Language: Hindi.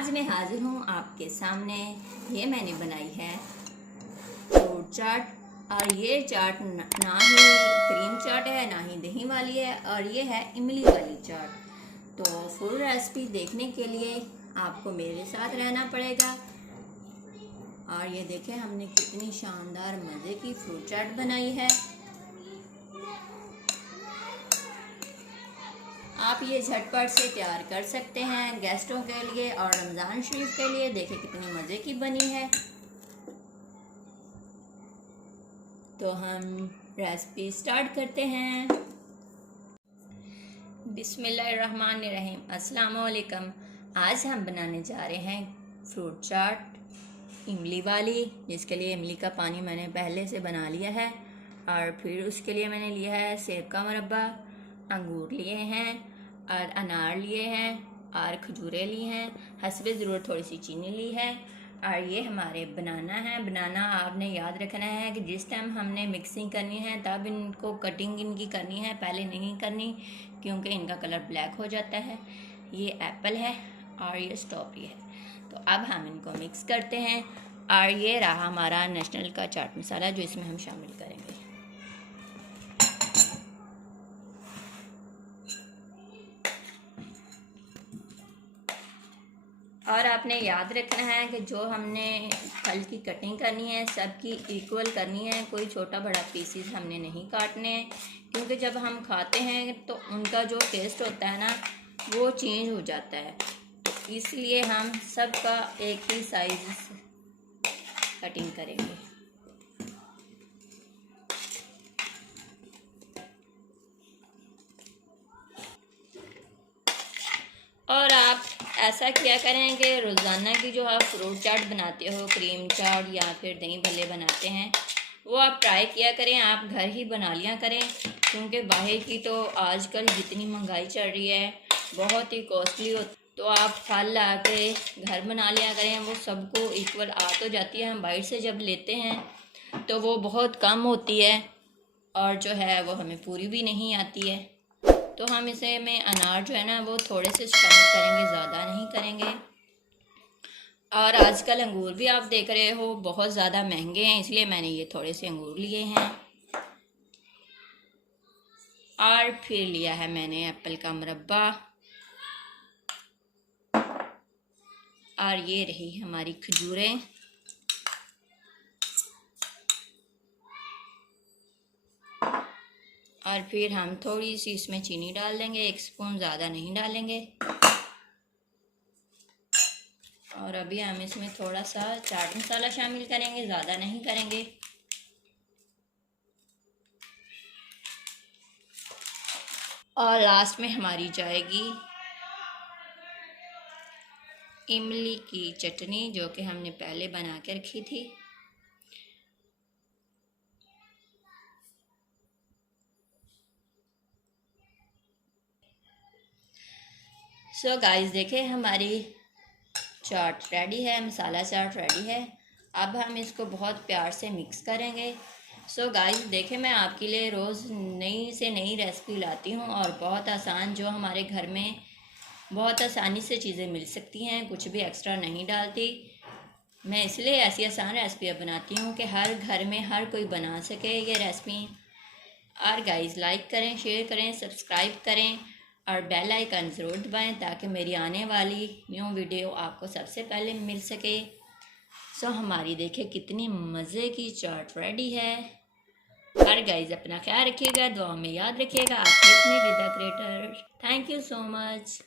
आज मैं हाजिर हूँ आपके सामने। ये मैंने बनाई है फ्रूट चाट। और ये चाट ना ही क्रीम चाट है ना ही दही वाली है, और ये है इमली वाली चाट। तो फुल रेसिपी देखने के लिए आपको मेरे साथ रहना पड़ेगा। और ये देखें हमने कितनी शानदार मज़े की फ्रूट चाट बनाई है। आप ये झटपट से तैयार कर सकते हैं गेस्टों के लिए और रमज़ान शरीफ के लिए। देखें कितनी मज़े की बनी है। तो हम रेसिपी स्टार्ट करते हैं। बिस्मिल्लाहिर्रहमानिर्रहीम। अस्सलाम वालेकुम। आज हम बनाने जा रहे हैं फ्रूट चाट इमली वाली, जिसके लिए इमली का पानी मैंने पहले से बना लिया है। और फिर उसके लिए मैंने लिया है सेब का मुरब्बा, अंगूर लिए हैं और अनार लिए हैं और खजूरें ली हैं, हस्बे ज़रूरत थोड़ी सी चीनी ली है। और ये हमारे बनाना है। बनाना आपने याद रखना है कि जिस टाइम हमने मिक्सिंग करनी है तब इनको कटिंग इनकी करनी है, पहले नहीं करनी क्योंकि इनका कलर ब्लैक हो जाता है। ये एप्पल है और ये स्ट्रॉबेरी है। तो अब हम इनको मिक्स करते हैं। और ये रहा हमारा नेशनल का चाट मसाला जो इसमें हम शामिल करेंगे। और आपने याद रखना है कि जो हमने फल की कटिंग करनी है सबकी इक्वल करनी है, कोई छोटा बड़ा पीसेस हमने नहीं काटने हैं, क्योंकि जब हम खाते हैं तो उनका जो टेस्ट होता है ना वो चेंज हो जाता है। तो इसलिए हम सबका एक ही साइज कटिंग करेंगे। और आप ऐसा किया करें कि रोज़ाना की जो आप फ्रूट चाट बनाते हो, क्रीम चाट या फिर दही भल्ले बनाते हैं, वो आप ट्राई किया करें, आप घर ही बना लिया करें। क्योंकि बाहर की तो आजकल जितनी महंगाई चल रही है बहुत ही कॉस्टली हो। तो आप फल ला के घर बना लिया करें, वो सबको इक्वल आ तो जाती है। हम बाहर से जब लेते हैं तो वो बहुत कम होती है और जो है वो हमें पूरी भी नहीं आती है। तो हम इसे में अनार जो है ना वो थोड़े से शामिल करेंगे, ज़्यादा नहीं करेंगे। और आजकल अंगूर भी आप देख रहे हो बहुत ज़्यादा महंगे हैं, इसलिए मैंने ये थोड़े से अंगूर लिए हैं। और फिर लिया है मैंने एप्पल का मुरब्बा। और ये रही हमारी खजूरें। और फिर हम थोड़ी सी इसमें चीनी डाल देंगे, 1 स्पून, ज़्यादा नहीं डालेंगे। और अभी हम इसमें थोड़ा सा चाट मसाला शामिल करेंगे, ज़्यादा नहीं करेंगे। और लास्ट में हमारी जाएगी इमली की चटनी, जो कि हमने पहले बना के रखी थी। सो गाइस देखें हमारी चाट रेडी है, मसाला चाट रेडी है। अब हम इसको बहुत प्यार से मिक्स करेंगे। सो गाइस देखें मैं आपके लिए रोज़ नई से नई रेसिपी लाती हूँ और बहुत आसान, जो हमारे घर में बहुत आसानी से चीज़ें मिल सकती हैं, कुछ भी एक्स्ट्रा नहीं डालती। मैं इसलिए ऐसी आसान रेसिपियाँ बनाती हूँ कि हर घर में हर कोई बना सके ये रेसिपी। और गाइस लाइक करें, शेयर करें, सब्सक्राइब करें और बेल आइकन ज़रूर दबाएं ताकि मेरी आने वाली न्यू वीडियो आपको सबसे पहले मिल सके। सो हमारी देखें कितनी मज़े की चाट रेडी है। और गाइस अपना ख्याल रखिएगा, दुआ में याद रखिएगा। आपकी अपनी Rida creator. Thank you so much.